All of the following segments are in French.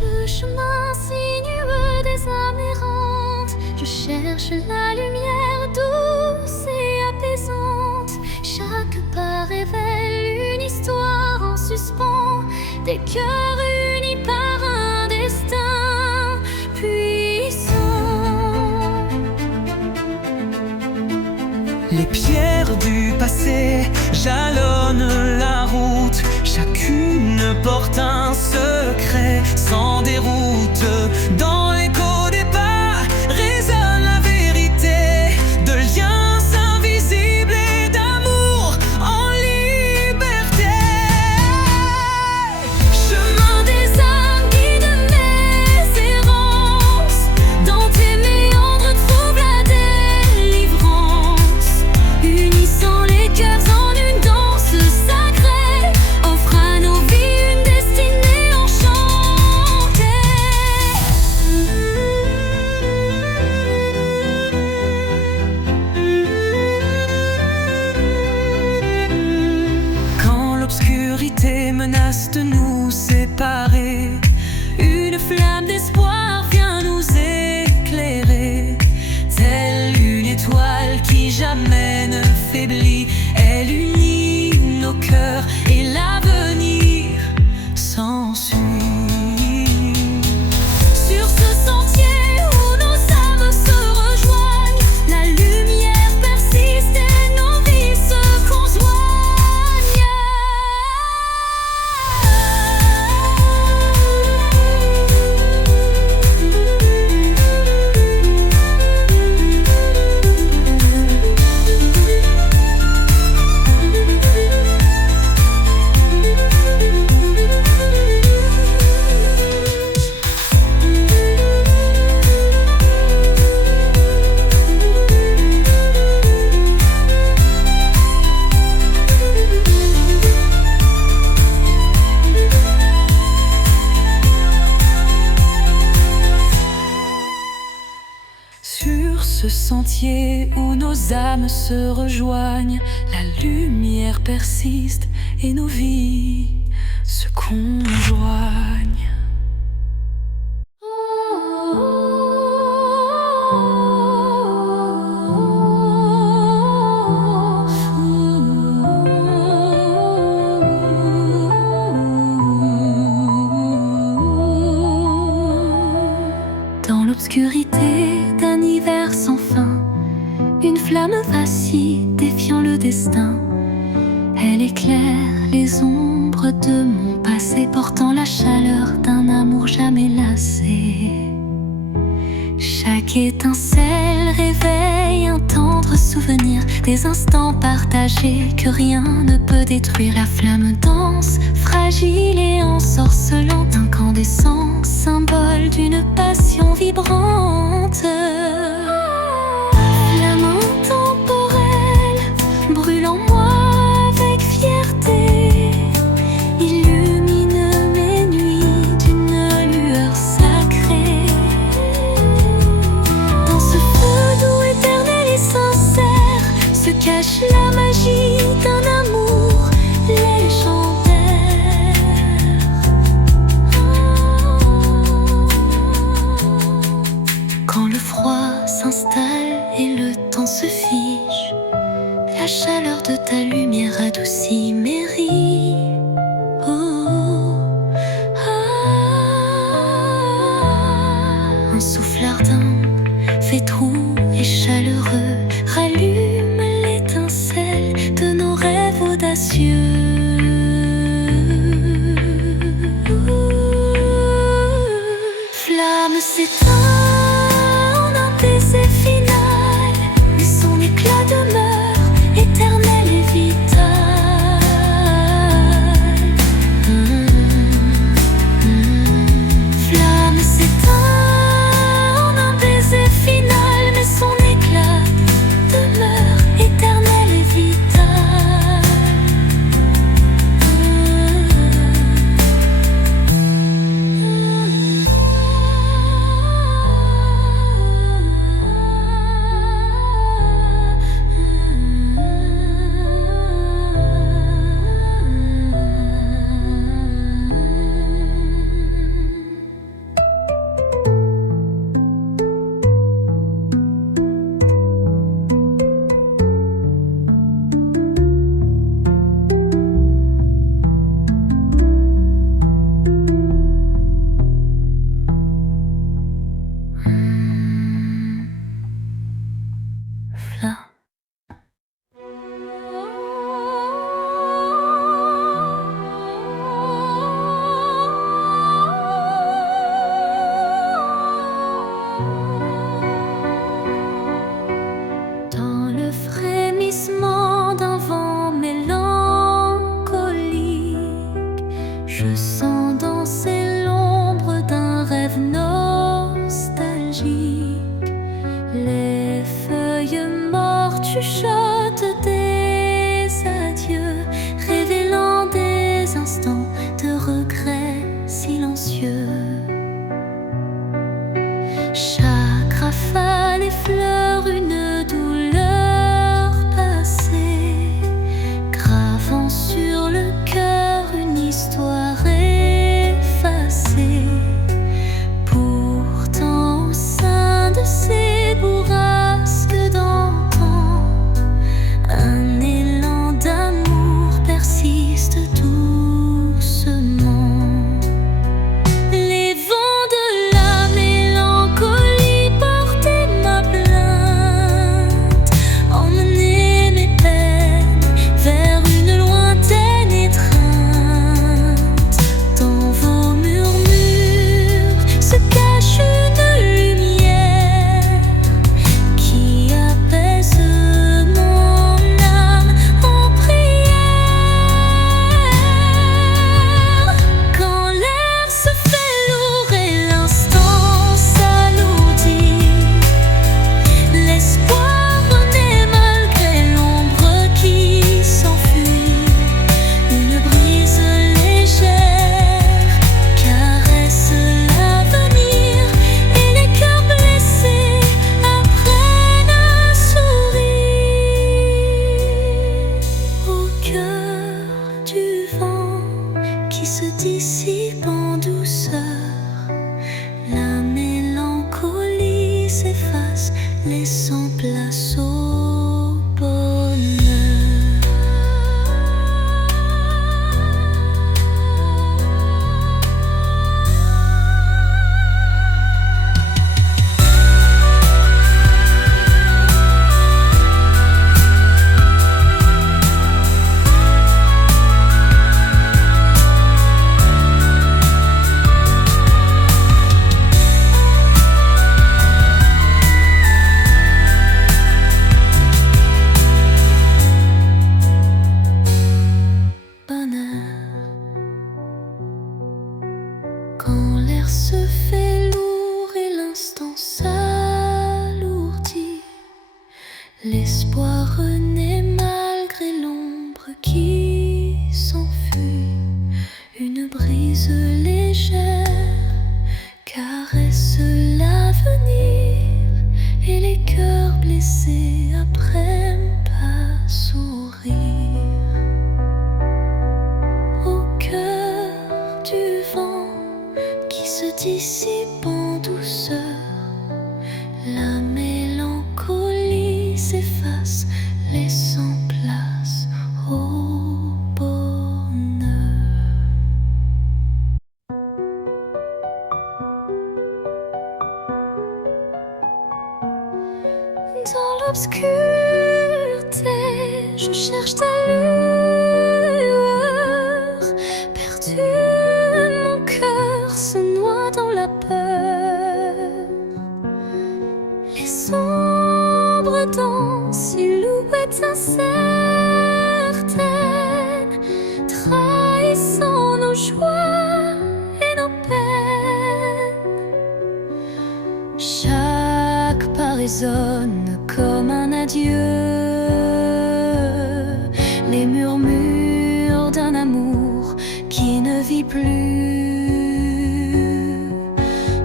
le chemin sinueux des âmes errantes, je cherche la lumière douce et apaisante. Chaque pas révèle une histoire en suspens, des cœurs unis par un destin puissant. Les pierres du passé jalonnent la route, chacune porte un secret sans déroute. Dans l'écho des pas résonne la vérité de liens invisibles et d'amour en liberté. Chemin des âmes, guide mes errances, dans tes méandres trouve la délivrance. Unissant les cœurs en une danse sacrée, offre à nos vies une destinée enchantée. Quand l'obscurité menace de nous séparer, une flamme d'espoir vient nous éclairer. Telle une étoile qui jamais ne faiblit, elle unit nos cœurs et l'avenir s'ensuit. Sur ce sentier où nos âmes se rejoignent, la lumière persiste et nos vies se conjoignent. Sur ce sentier où nos âmes se rejoignent, la lumière persiste et nos vies se conjoignent. Dans l'obscurité d'un hiver sans fin, une flamme vacille défiant le destin. Elle éclaire les ombres de mon passé, portant la chaleur d'un amour jamais lassé. Chaque étincelle réveille un tendre souvenir, des instants partagés que rien ne peut détruire. La flamme danse, fragile et ensorcelante, incandescent, symbole d'une passion vibrante. Flamme intemporelle, brûle en moi avec fierté, illumine mes nuits d'une lueur sacrée. Dans ce feu doux, éternel et sincère, se cache la magie d'un amour légendaire. Quand le froid s'installe et le temps se fige, la chaleur de ta lumière adoucit mes rides. Un souffle ardent, fait doux et chaleureux, rallume l'étincelle de nos rêves audacieux. Flamme s'éteint en un baiser final, mais son éclat demeure éternel et vital. Flamme s'éteint en un baiser final, mais son éclat silencieux. Chaque rafale effleure une douleur passée, gravant sur le cœur une histoire effacée. Pourtant, au sein de ces bourrasques d'antan, un élan d'amour persiste doucement. Les vents de la mélancolie portaient ma plainte, emmenaient mes peines vers une lointaine étreinte. Dans vos murmures se cache une lumière qui apaise mon âme en prière. Quand l'air se fait lourd et l'instant s'alourdit, l'espoir renaît malgré l'ombre qui s'enfuit. Une brise légère caresse l'avenir et les cœurs blessés apprennent à sourire. Au cœur du vent qui se dissipe en douceur, la mélancolie s'efface, laissant place au bonheur. Quand l'air se fait lourd et l'instant s'alourdit, l'espoir renaît malgré l'ombre qui s'enfuit. Une brise légère caresse l'avenir et les cœurs blessés apprennent à sourire. Au cœur du vent qui se dissipe en douceur, la mélancolie s'efface, laissant place au bonheur. Dans l'obscurité, je cherche ta lueur. Perdu, mon cœur se noie dans la peur. Les ombres dansent, silhouettes incertaines, trahissant nos joies et nos peines. Chaque pas résonne comme un adieu, les murmures d'un amour qui ne vit plus.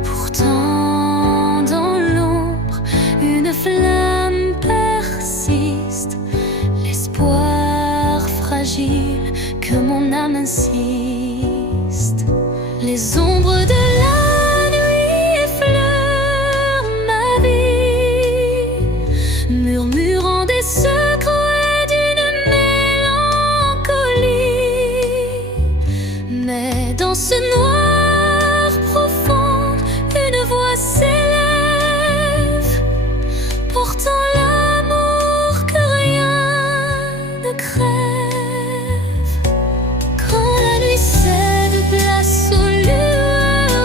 Pourtant, dans l'ombre, une flamme persiste, l'espoir fragile que mon âme insiste. Les ombres de la nuit effleurent ma vie, murmurant des secrets d'une mélancolie. Mais dans ce noir profond, une voix s'élève, portant l'amour que rien ne crève. Quand la nuit cède place aux lueurs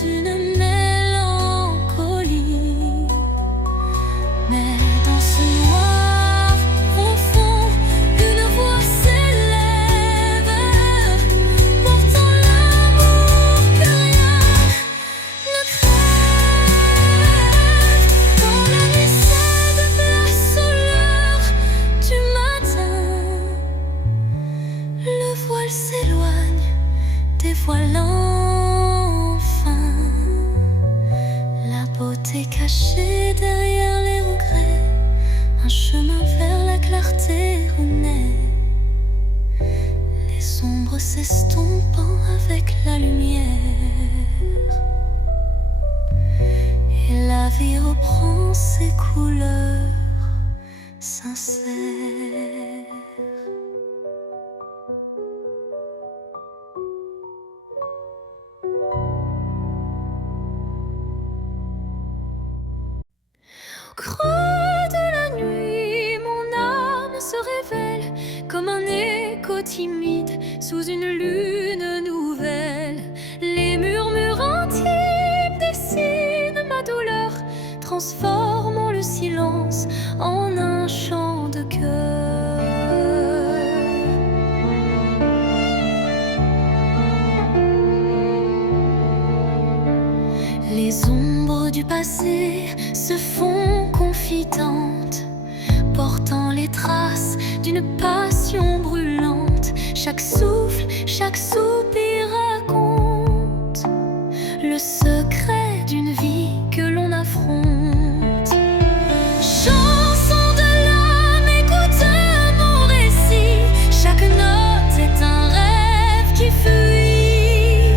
d'une mélancolie. Mais dans ce noir profond, une voix s'élève, portant l'amour que rien ne crève. Quand la nuit cède place aux lueurs du matin, le voile s'éloigne, dévoilant enfin la beauté cachée derrière les regrets. Un chemin vers la clarté renaît, les ombres s'estompant avec la lumière, et la vie reprend ses couleurs sincères. Au creux de la nuit, mon âme se révèle comme un écho timide sous une lune nouvelle. Les murmures intimes dessinent ma douleur, transformant le silence en un chant de cœur. Les ombres du passé se font confidentes, portant les traces d'une passion brûlante. Chaque souffle, chaque soupir raconte le secret d'une vie que l'on affronte. Chanson de l'âme, écoute mon récit. Chaque note est un rêve qui fuit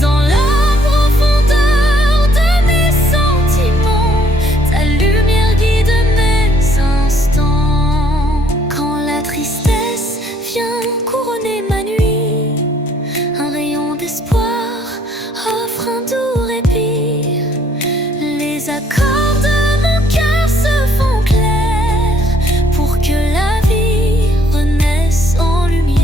dans la profondeur de mes sentiments. Ta lumière guide mes instants. Quand la tristesse vient couronner ma nuit, un rayon d'espoir offre un doux répit. Les accords de mon cœur se font clairs pour que la vie renaisse en lumière.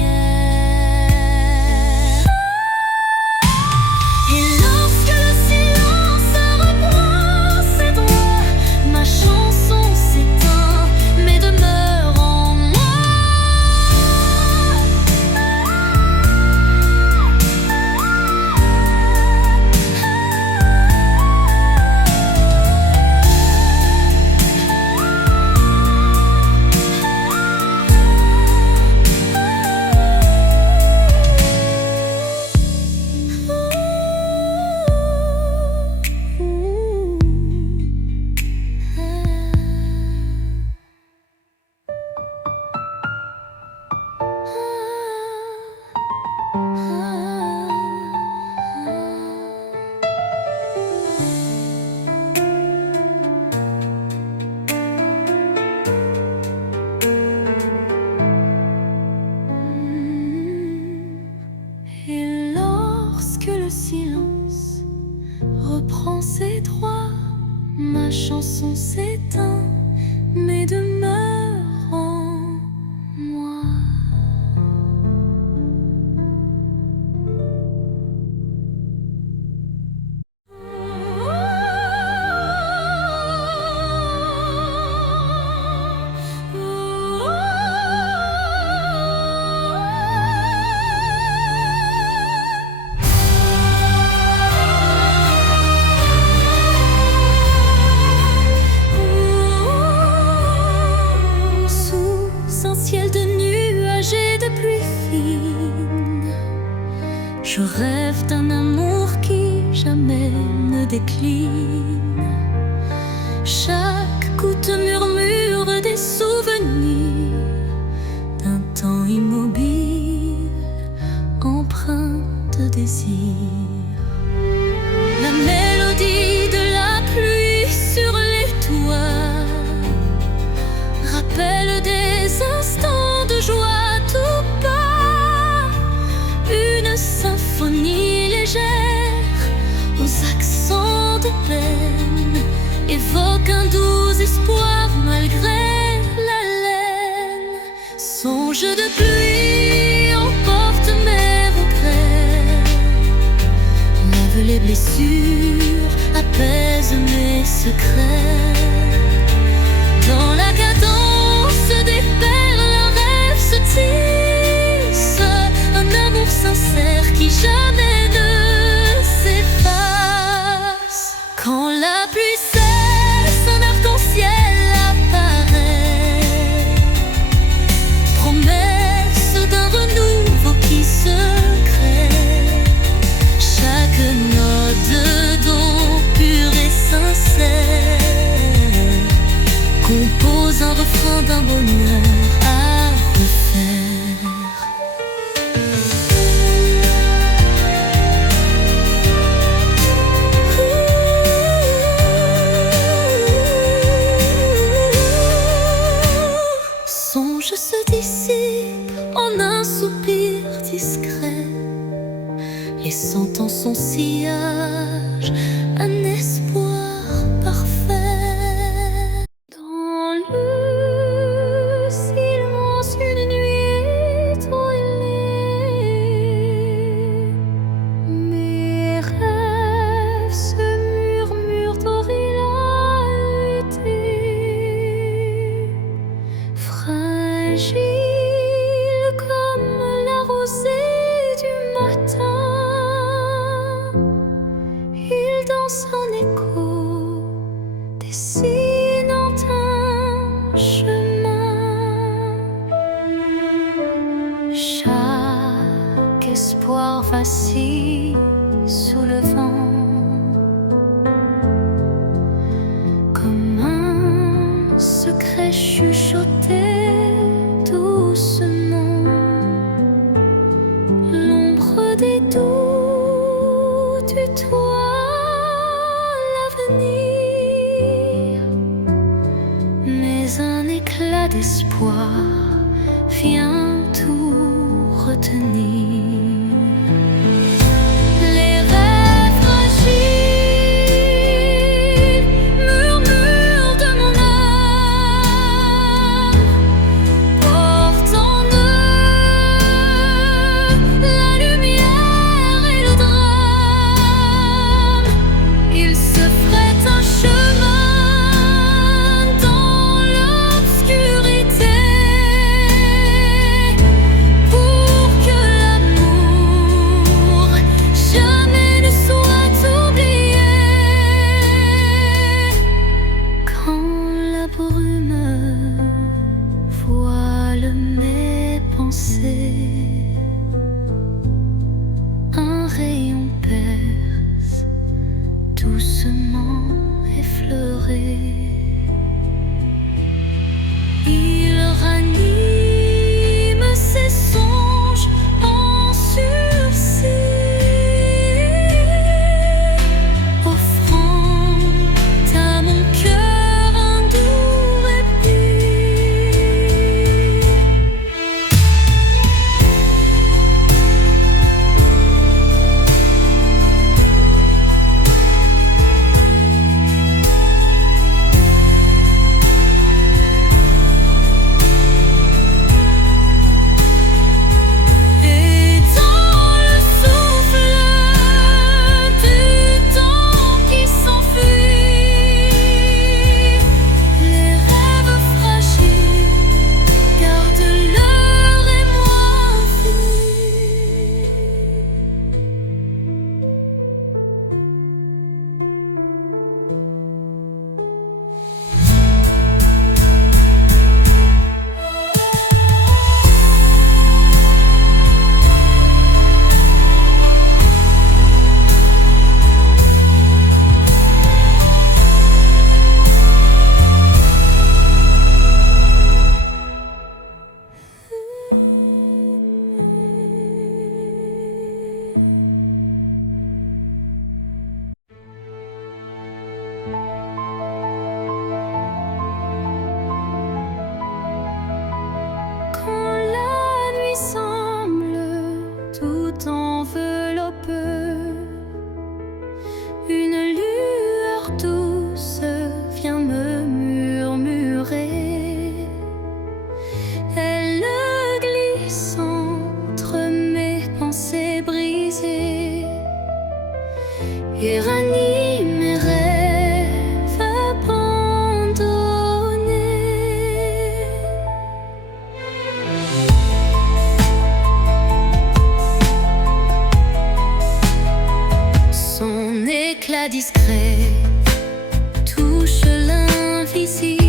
Et lorsque le silence reprend ses droits, ma chanson s'éteint mais demeure en moi. Et lorsque le silence reprend ses droits, ma chanson s'éteint mais demeure en moi. Sous un ciel de nuages et de pluie fine, je rêve d'un amour qui jamais ne décline. Chaque goutte murmure des souvenirs d'un temps immobile, empreint de désir. La mélodie de la pluie sur les toits rappelle des instants de joie tout bas. Une symphonie légère aux accents de peine évoque un doux espoir malgré la laine. Songe de pluie emporte mes regrets, lève les blessures blessures apaise mes secrets. Dans la cadence des perles, un rêve se tisse, un amour sincère qui jamais ne s'efface. Quand la pluie cesse, un arc-en-ciel apparaît, promesse d'un renouveau qui se crée. Chaque note d'eau pure et sincère compose un refrain d'un bonheur à refaire. Songe se dissipe en un soupir discret, laissant en son sillage un espoir parfait. Dans le silence, une nuit étoilée, mes rêves se murmurent d'orialité. Fragile comme la rosée du matin, il danse en écho, dessinant un chemin. Chaque espoir vacille sous le vent, comme un secret chuchoté doucement. L'ombre des doutes tutoie l'avenir, mais un éclat d'espoir vient tout retenir. Les rêves fragiles murmurent de mon âme, portent en eux la lumière et le drame. Ils se frayent un chemin dans l'obscurité, pour que l'amour jamais ne soit oublié. Quand la brume voile mes pensées, un rayon perce doucement effleuré. Il ranime ses songes en sursis, offrant à mon cœur un doux répit. qui ranime mes rêves abandonnés. Son éclat discret touche l'invisible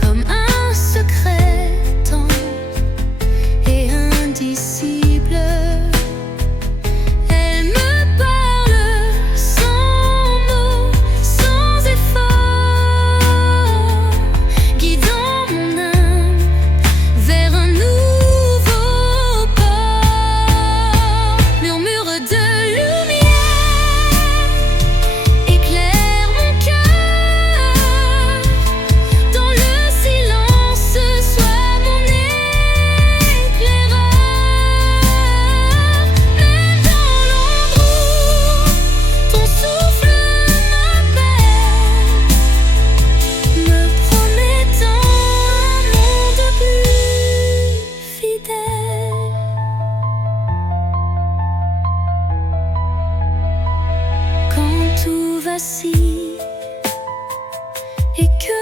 comme un secret tendre et indicible. Elle me parle sans mots, sans effort, guidant mon âme vers un nouveau port. Murmure de lumière éclaire mon cœur. Dans le silence, sois mon éclaireur. Même dans l'ombre où ton souffle m'appelle, me promettant un monde plus fidèle. Quand tout vacille et que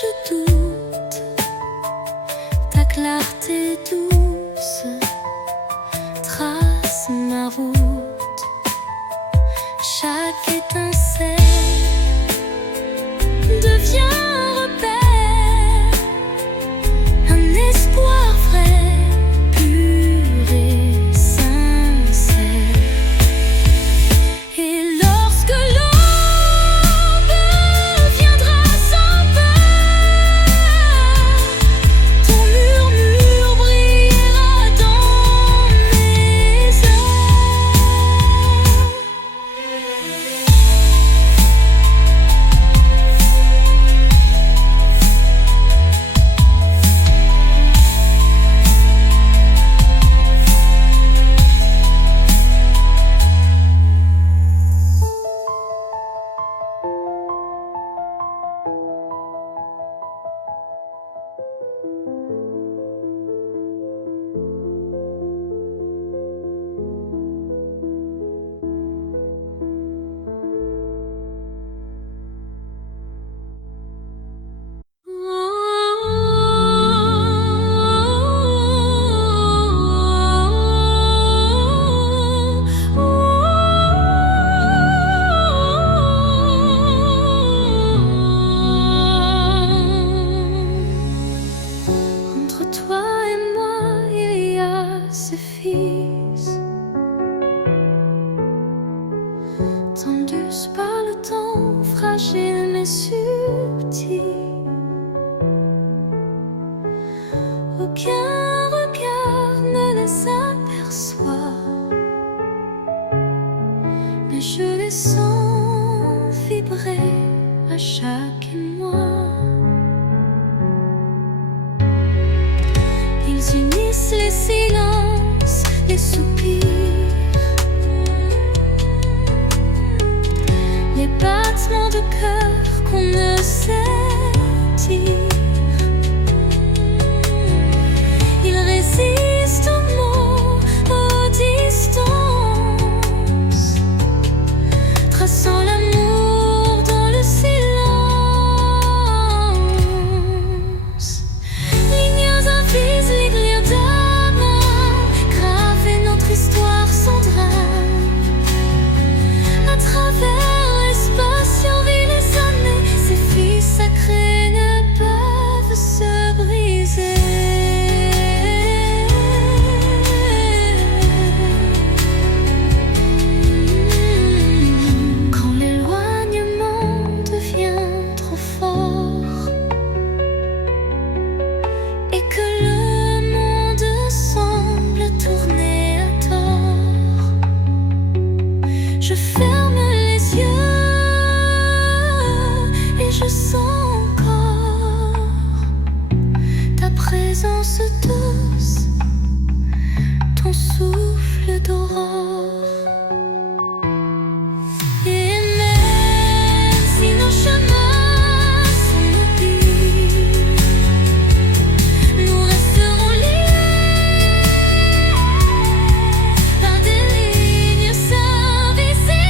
je doute, ta clarté douce trace ma route. Chaque étincelle devient un repère, un espoir vrai, pur et sincère. Et lorsque l'aube viendra sans peur, ton murmure brillera dans mes heures. Entre toi et moi, il y a ce fils, tendus par le temps, fragile mais subtil. Aucun regard ne les aperçoit, mais je les sens vibrer à chaque émoi. Ils unissent les silences, les soupirs, les battements de cœur qu'on ne sait dire. Ils résistent aux mots, aux distances, traçant l'amour dans le silence. Lignes invisibles, lignes d'amour, graver notre histoire sans drame. À travers l'espace survit les années, ces fils sacrés ne peuvent se briser. Quand l'éloignement devient trop fort et que le monde semble tourner à tort, je ferme les yeux et je sens encore ta présence douce, ton souffle d'aurore. Et même si nos chemins sont mobiles, nous resterons liés par des lignes invisibles.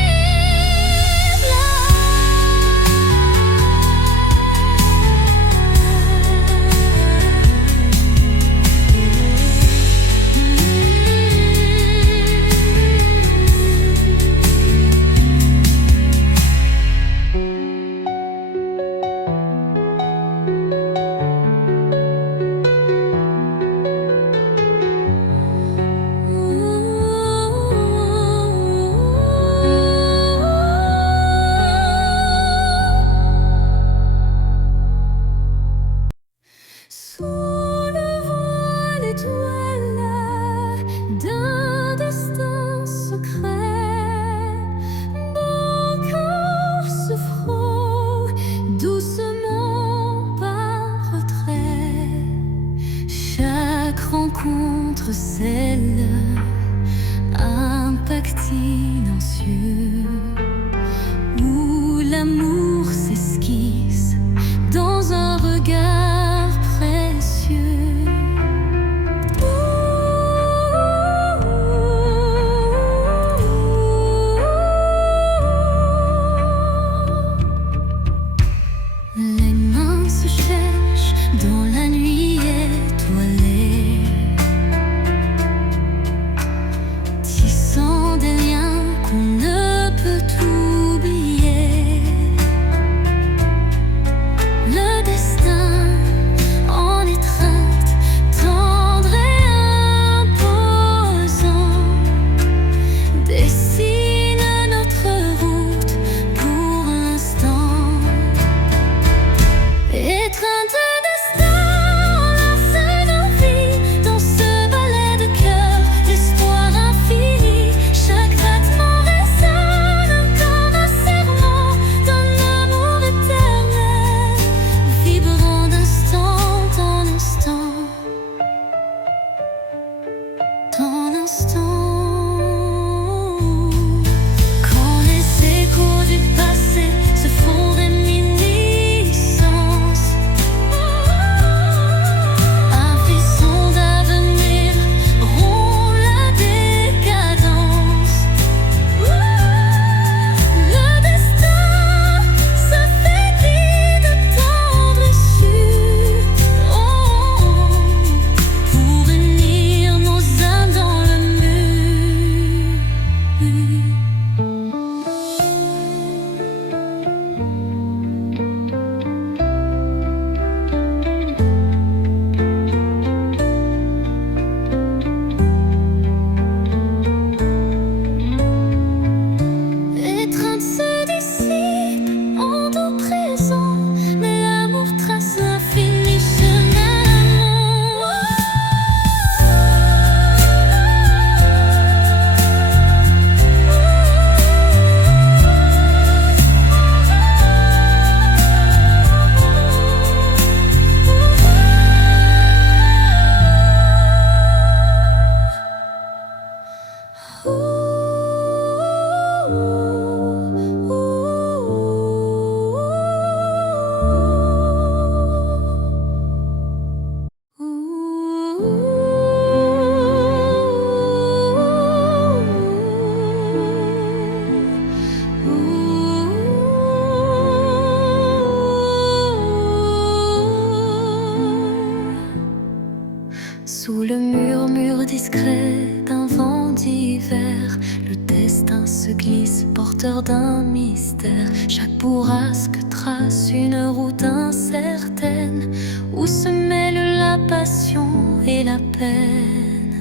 porteur d'un mystère. Chaque bourrasque trace une route incertaine où se mêlent la passion et la peine.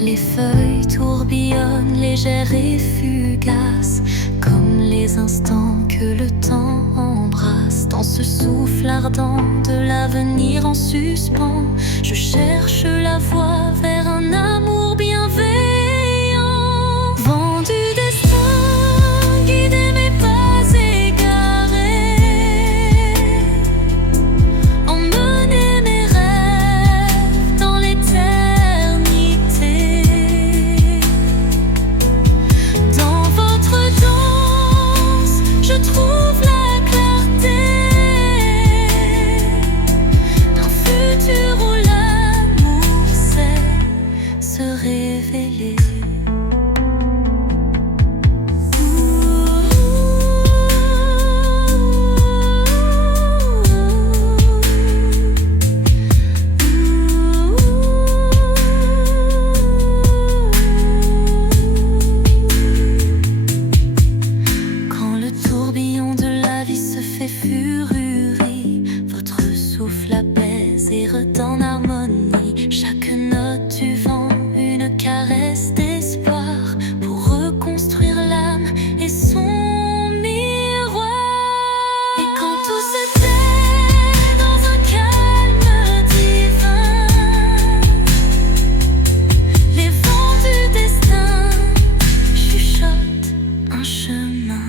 Les feuilles tourbillonnent légères et fugaces, comme les instants que le temps embrasse. Dans ce souffle ardent de l'avenir en suspens, je cherche la voie vers un amour bienveillant. Vent du destin, guidez mes pas égarés, emmenez mes rêves dans l'éternité. Dans votre danse, je trouve la clarté d'un futur où l'amour sait se révéler. Quand le tourbillon de la vie se fait fururie, votre souffle apaise et redonne harmonie. Chaque note du vent, une caresse d'espoir pour reconstruire l'âme et son miroir. Et quand tout se tait dans un calme divin, les vents du destin chuchotent un chemin.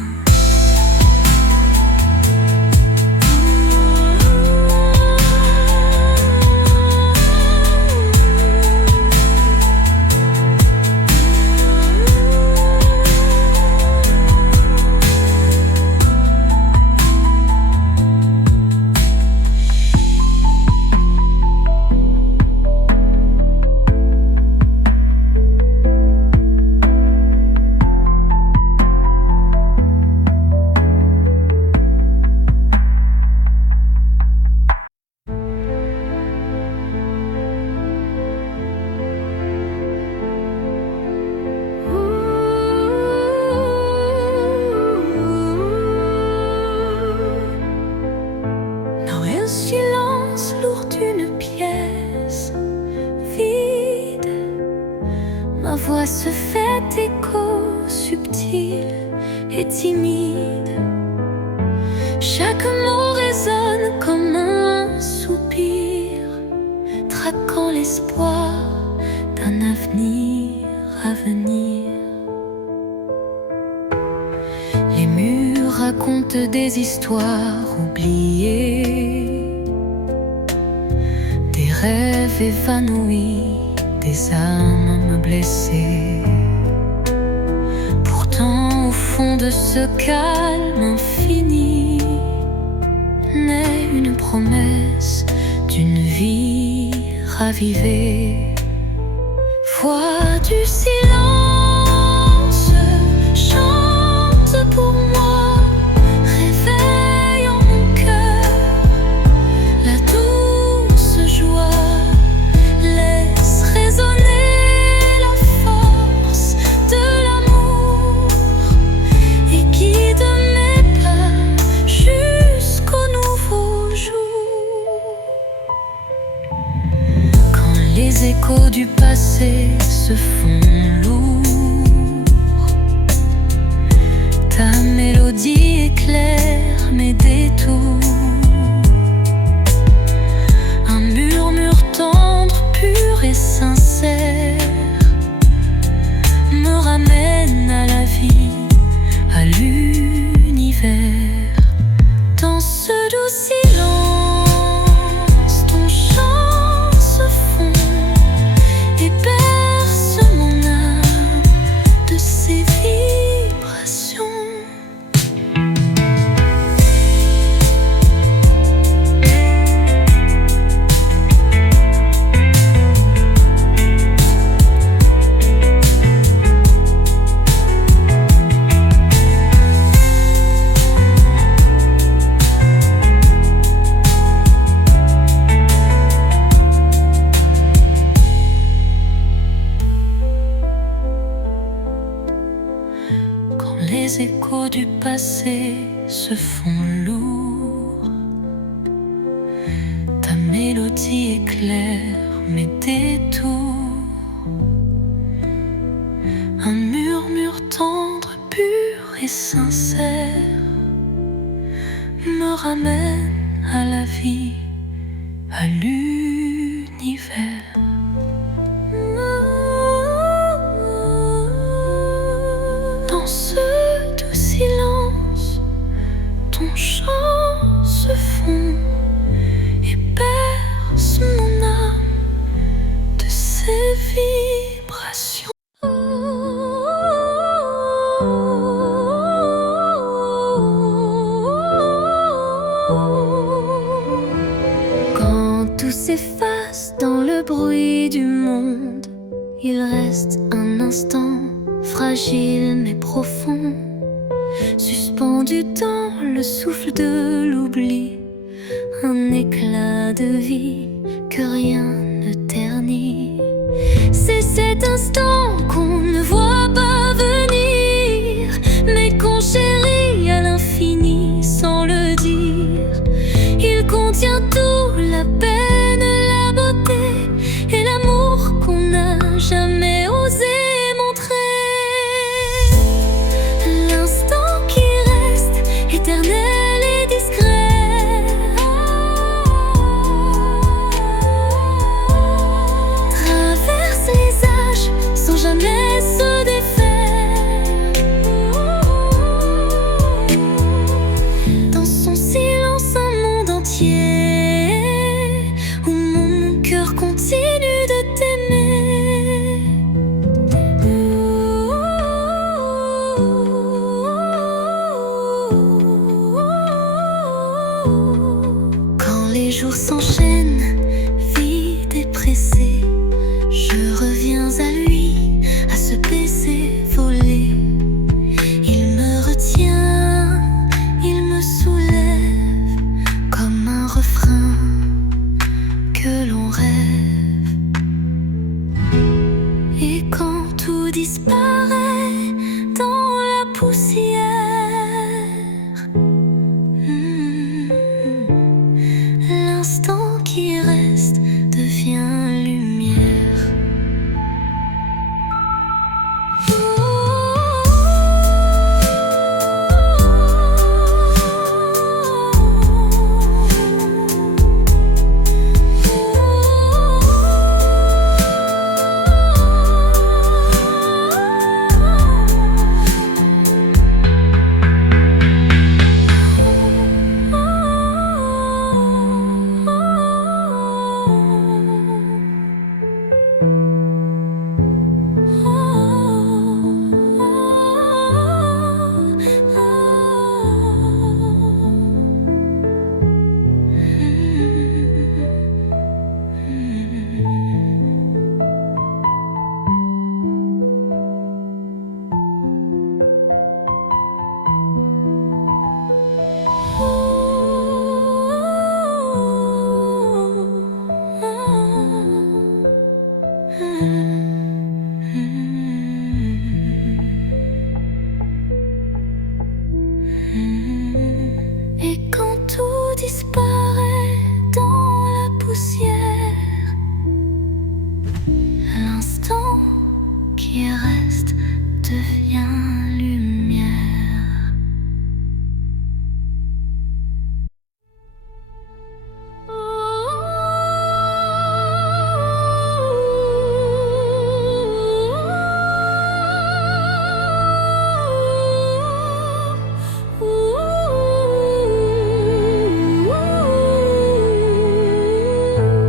Dans un silence lourd d'une pièce vide, ma voix se fait écho subtil et timide. Chaque mot résonne comme un soupir, traquant l'espoir d'un avenir à venir. Les murs racontent des histoires oubliées, des rêves évanouis, des âmes blessées. Pourtant, au fond de ce calme infini, naît une promesse d'une vie ravivée. Voix du silence, chante pour moi, réveille en mon cœur la douce joie. Laisse résonner la force de l'amour et guide mes pas jusqu'au nouveau jour. Quand les échos du passé se font lourds, ta mélodie éclaire mes détours. Un murmure tendre, pur et sincère me ramène à la vie, à l'univers. Dans ce doux silence, ton chant se fond et berce mon âme de ses vibrations. les échos du passé se font lourds. Ta mélodie éclaire mes détours. Un murmure tendre, pur et sincère me ramène à la vie, à l'univers. Dans ce doux silence, ton chant se fond et berce mon âme de ses vibrations. Quand tout s'efface dans le bruit du monde, il reste un instant fragile mais profond, suspendu dans le souffle de l'oubli, un éclat de vie que rien ne ternit. C'est cet instant qu'on ne voit pas venir, mais qu'on chérit à l'infini sans le dire. Il contient tout, la peine, la beauté et l'amour qu'on n'a jamais osé montrer. L'instant qui reste éternel et discret, traverse les âges sans jamais se défaire. Dans son silence, un monde entier où mon cœur continue de t'aimer. Quand les jours s'enchaînent, vides et pressés, je reviens à lui, à ce baiser volé. Il me retient, il me soulève comme un refrain que l'on rêve. Et quand tout disparaît dans la poussière, l'instant qui reste devient lumière. Et quand tout disparaît dans la poussière, l'instant qui reste devient lumière.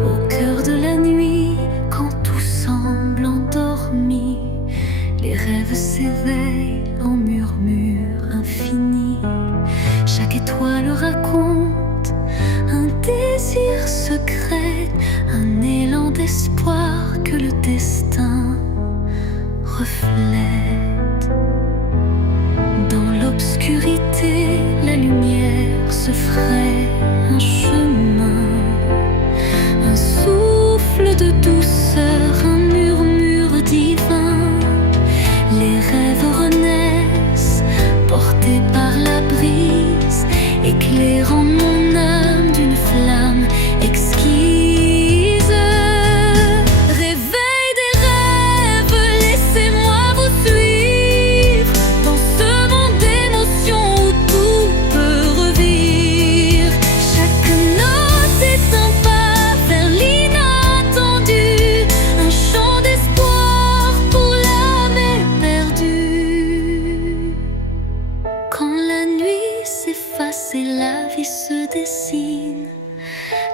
Au cœur de la nuit, quand tout semble endormi, les rêves s'éveillent en murmures infinis. Chaque étoile raconte un désir secret, un élan d'espoir que le destin reflète. Dans l'obscurité, la lumière se fraye un chemin, un souffle de douceur, un murmure divin. Les rêves renaissent et la vie se dessine.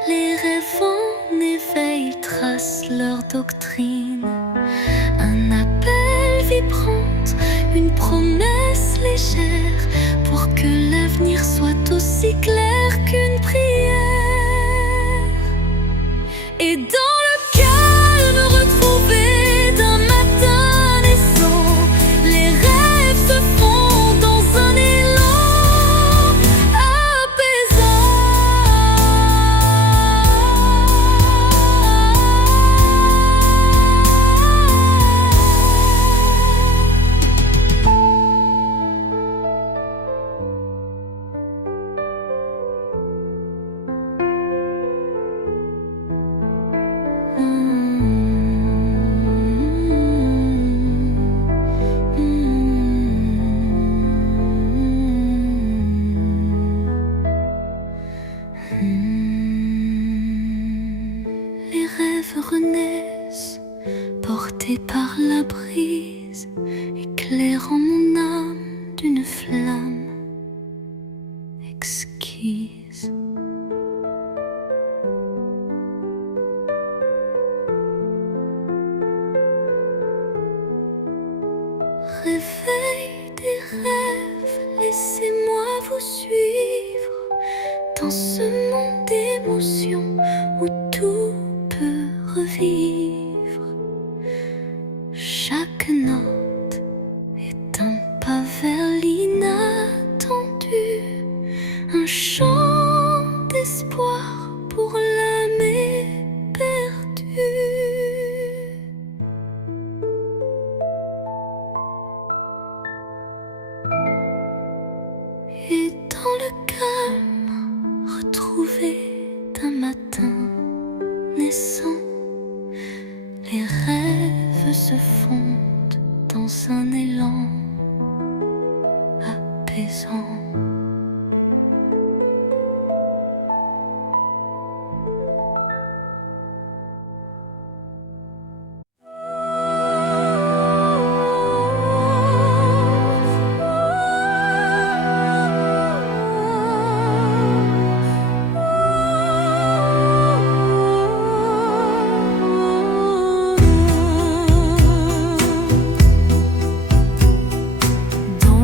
Les rêves en éveil tracent leur doctrine. Un appel vibrante, une promesse légère, pour que l'avenir soit aussi clair qu'une prière. Et dans le calme retrouvé d'un matin naissant, les rêves se font dans un élan apaisant. Les rêves renaissent, portés par la brise, éclairant mon âme d'une flamme exquise. Réveil des rêves, laissez-moi vous suivre dans ce monde d'émotions où tout peut revivre. Chaque note est un pas vers l'inattendu, un chant d'espoir pour l'âme éperdue. Et dans le calme retrouvé d'un matin naissant, les rêves se fondent dans un élan apaisant.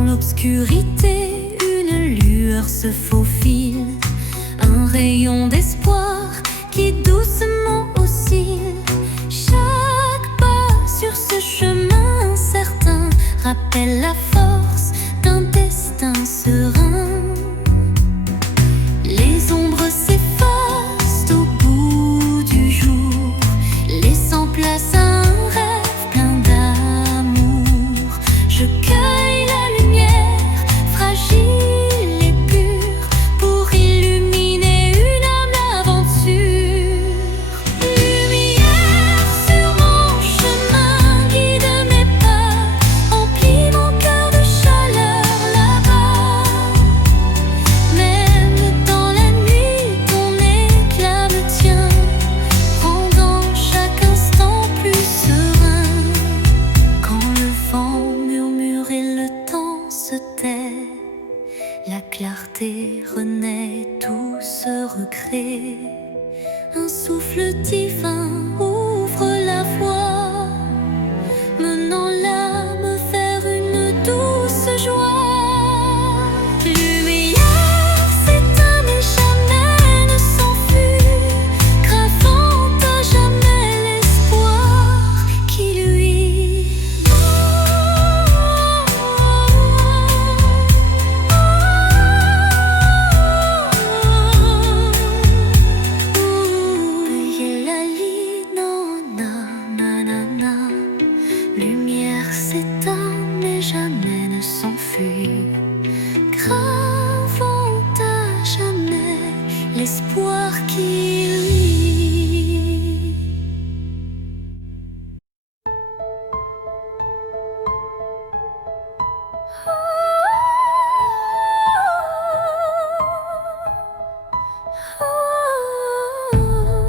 L'obscurité, une lueur se faufile, un rayon d'espoir qui doucement oscille. Chaque pas sur ce chemin incertain rappelle la force d'un destin serein. Les ombres s'effacent au bout du jour, laissant place à un rêve plein d'amour. Je cueille la lumière fragile et pure pour illuminer une âme d'aventure. Lumière sur mon chemin, guide mes pas, emplis mon cœur de chaleur là-bas. Même dans la nuit, ton éclat me tient, rendant chaque instant plus serein. Quand le vent murmure et le temps se tait, la clarté renaît, tout se recrée. Un souffle divin ouvre la voie, menant l'âme vers une douce joie. Lumière s'éteint mais jamais ne s'enfuit, gravant à jamais l'espoir qui luit. Lumière s'éteint mais jamais ne s'enfuit, gravant à jamais l'espoir qui luit.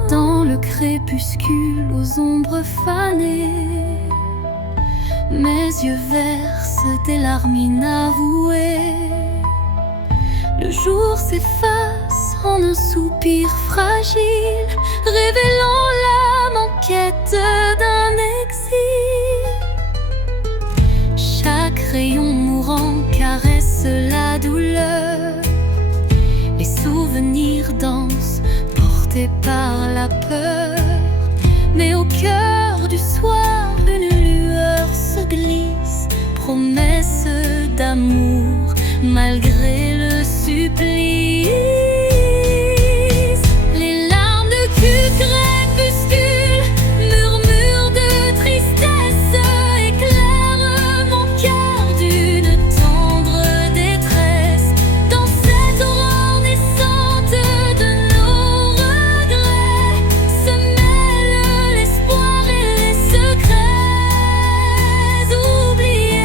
Dans le crépuscule aux ombres fanées, mes yeux versent des larmes inavouées. Le jour s'efface en un soupir fragile, révélant l'âme en quête d'un exil. Chaque rayon mourant caresse la douleur, les souvenirs dansent portés par la peur. Mais au cœur du soir, une lueur se glisse, promesse d'amour malgré le supplice. Les larmes de crépuscule, murmures de tristesse, éclairent mon cœur d'une tendre détresse. Dans cette aurore naissante de nos regrets se mêlent l'espoir et les secrets oubliés.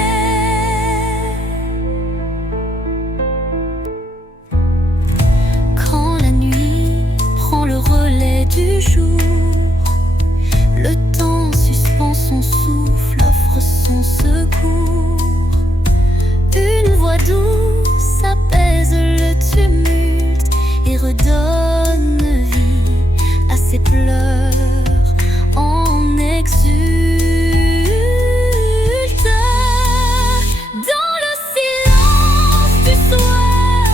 Quand la nuit prend le relais du jour, le temps suspend son souffle, offre son secours. Une voix douce apaise le tumulte et redonne vie à ses pleurs en exulte. Dans le silence du soir,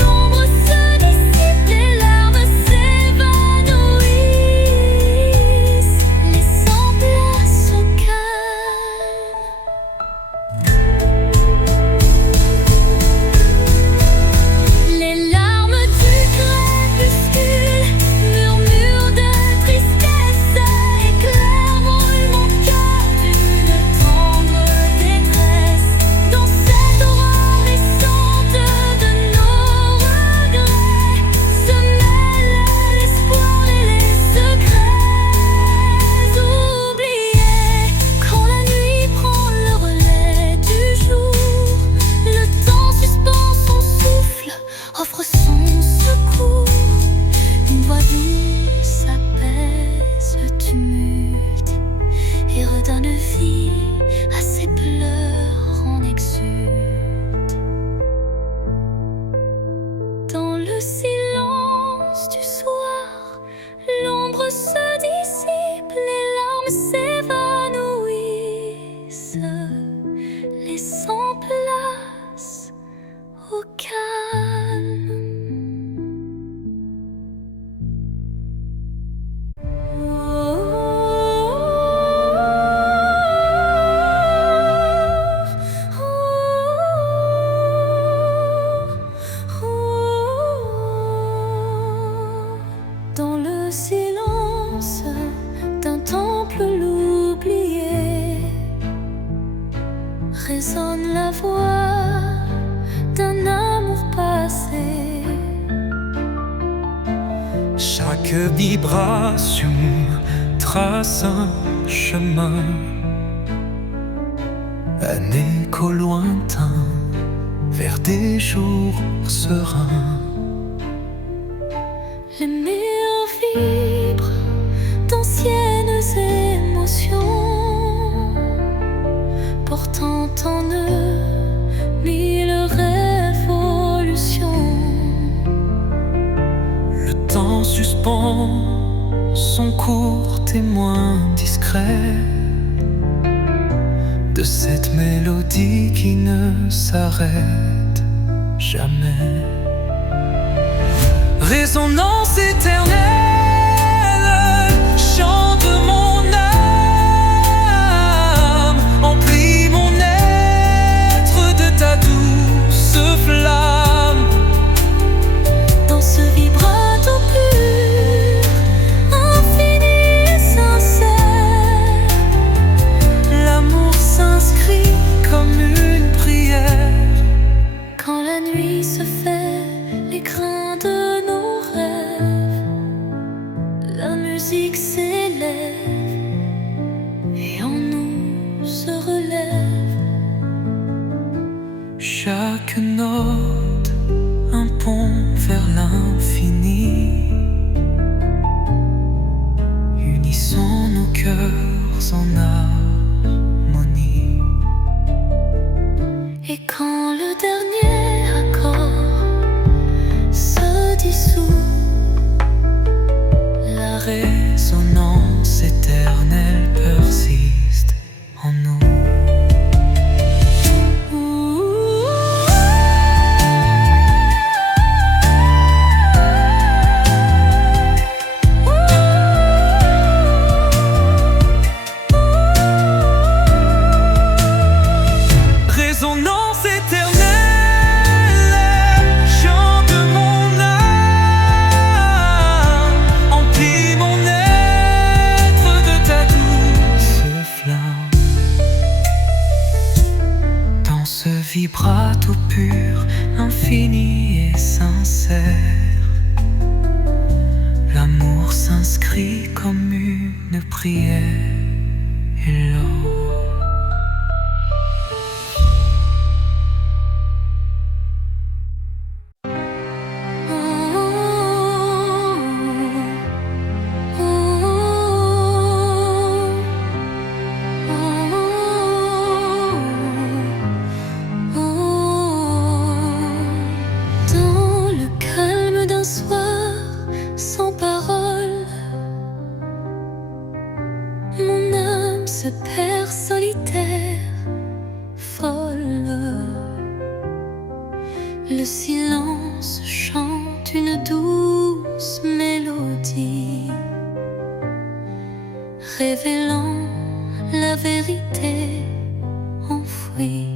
l'ombre se dissipe, les larmes s'évanouissent, laissant place au calme. Les larmes du crépuscule, murmures de tristesse, éclairent mon cœur d'une tendre détresse. Dans cette aurore naissante de nos regrets se mêlent l'espoir et les secrets oubliés. Quand la nuit prend le relais du jour, le temps suspend son souffle, offre son secours. Une voix douce apaise le tumulte et redonne vie à ses pleurs en exulte. Dans le silence du soir, l'ombre se dissipe, les larmes s'évanouissent, laissant place au calme. Dans le silence d'un temple l'oublié, résonne la voix d'un amour passé. Chaque vibration trace un chemin, un écho lointain vers des jours sereins. Les murs vibrent d'anciennes émotions, portant en eux mille révolutions. Le temps suspend son court témoin discret de cette mélodie qui ne s'arrête jamais. Résonance éternelle, chante mon âme, emplis mon être de ta douce flamme. Dans ce vibrato pur, infini et sincère, L'amour s'inscrit comme une prière. quand la nuit se fait l'écrin de nos rêves, la musique s'élève et en nous se relève. Chaque note un pont vers l'infini. Unissons nos cœurs en harmonie. Et quand le dernier accord silence éternel persiste en nous. Résonance éternelle, chant de mon âme, emplis mon être de ta douce Flamme, dans ce vibrato pur, infini et sincère, l'amour s'inscrit comme une prière et l'or. Dans le calme d'un soir sans parole, mon âme se perd solitaire, folle. Le silence chante une douce mélodie, révélant la vérité enfouie.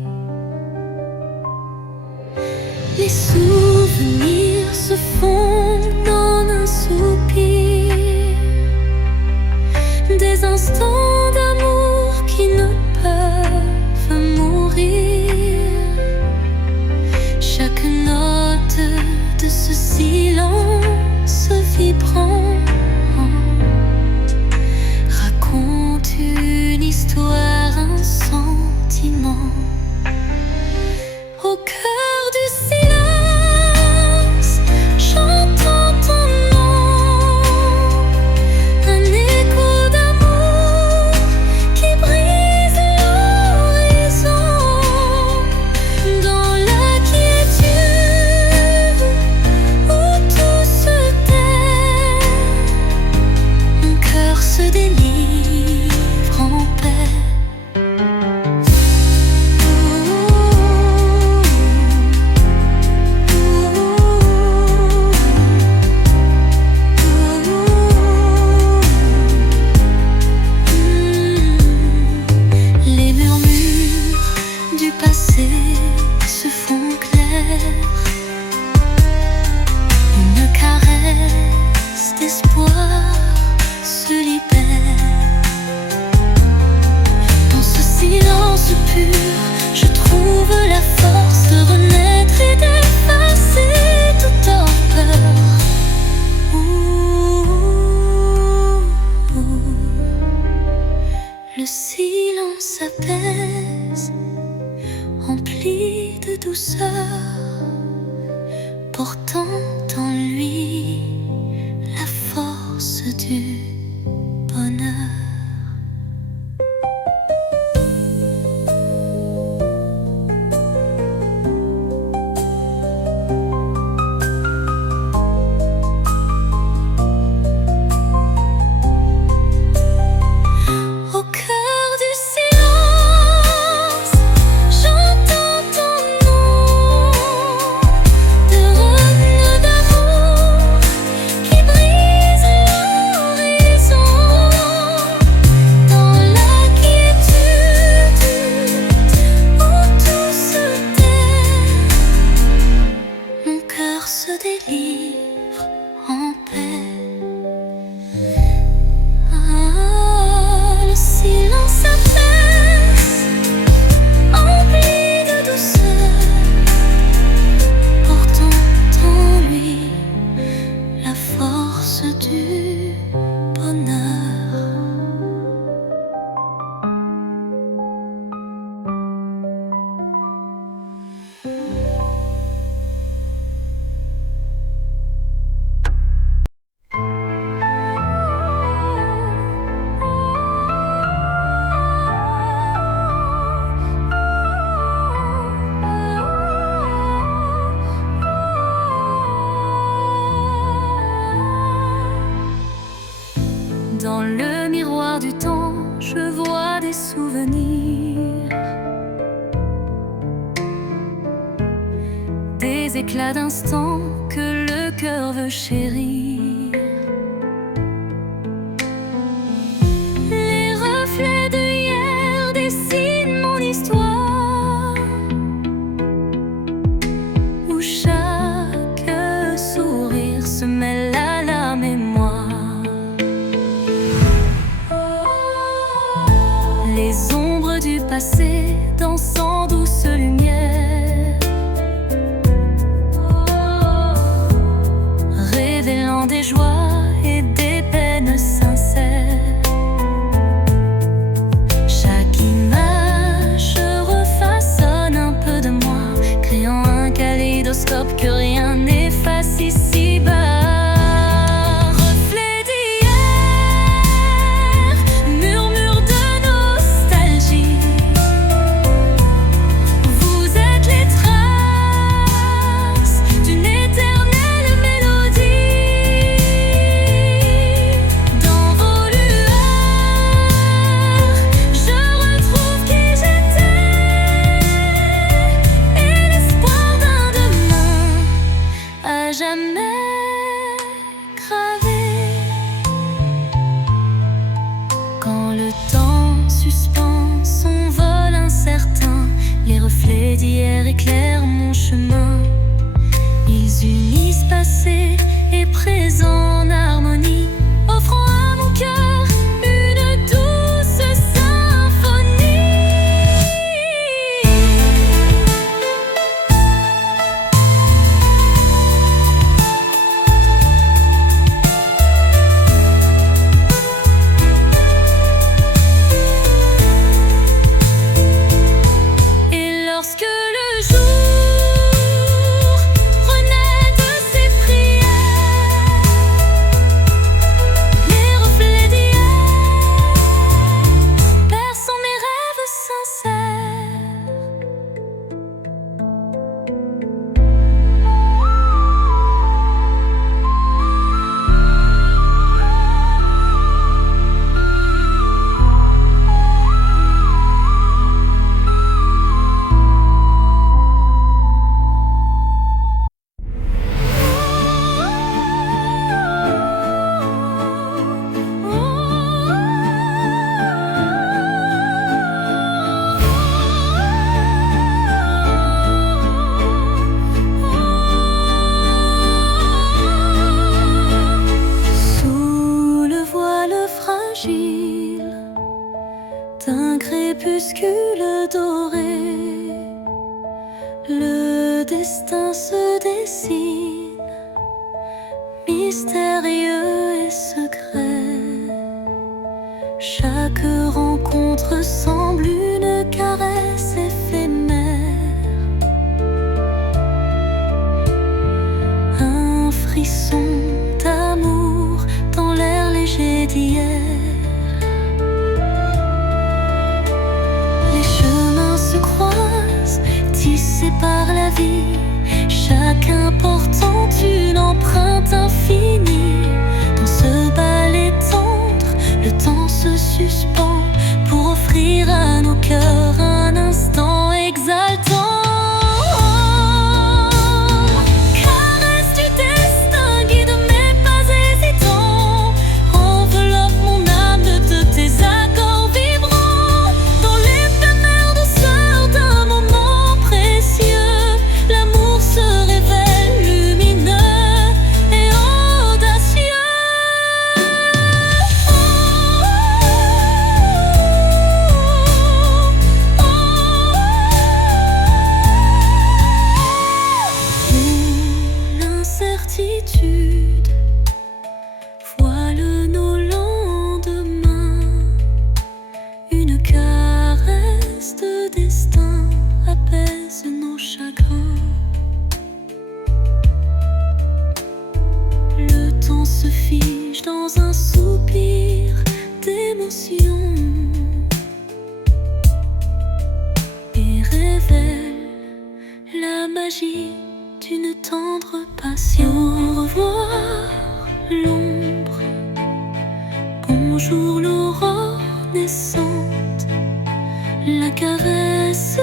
Les souvenirs se fondent en un soupir, des instants d'amour qui ne peuvent mourir. Chaque note de ce silence vibrant raconte une histoire, un sentiment. Au cœur du silence, j'entends ton nom, un écho d'amour qui brise l'horizon. Dans la quiétude où tout se tait, mon cœur se délivre en paix. Les murmures du passé se font clairs, une caresse d'espoir se libère. Dans ce silence pur, je trouve la force de renaître et d'effacer toute torpeur. Le silence apaise, rempli de douceur, portant en lui la force du bonheur. Au cœur du silence, j'entends ton nom, de renouveler des éclats d'instants que le cœur veut chérir. Les reflets de hier dessinent mon histoire, où chaque sourire se mêle à la mémoire. Les ombres du passé dansent en douce lumière, révélant des joies et des peines sincères. Chaque image refaçonne un peu de moi, créant un kaléidoscope que rien n'efface ici-bas. Jamais gravé. Quand le temps suspend son vol incertain, les reflets d'hier éclairent mon chemin. Ils unissent passé et présent en harmonie, offrant à mon cœur une douce symphonie. Lorsque le jour renaît de ses prières, les reflets d'hier bercent mes rêves sincères. D'un crépuscule doré, le destin se dessine, mystérieux et secret. Chaque rencontre semble une caresse éphémère, un frisson d'amour dans l'air léger d'hier. Tissés par la vie, chacun portant une empreinte infinie. Dans ce ballet tendre, le temps se suspend pour offrir à nos cœurs un instant exaltant. Voile nos lendemains, une caresse de destin apaise nos chagrins. Le temps se fige dans un soupir d'émotion et révèle la magie d'une tendre passion. Au revoir l'ombre, bonjour l'aurore naissante, la caresse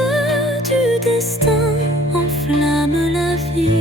du destin enflamme la vie. vie.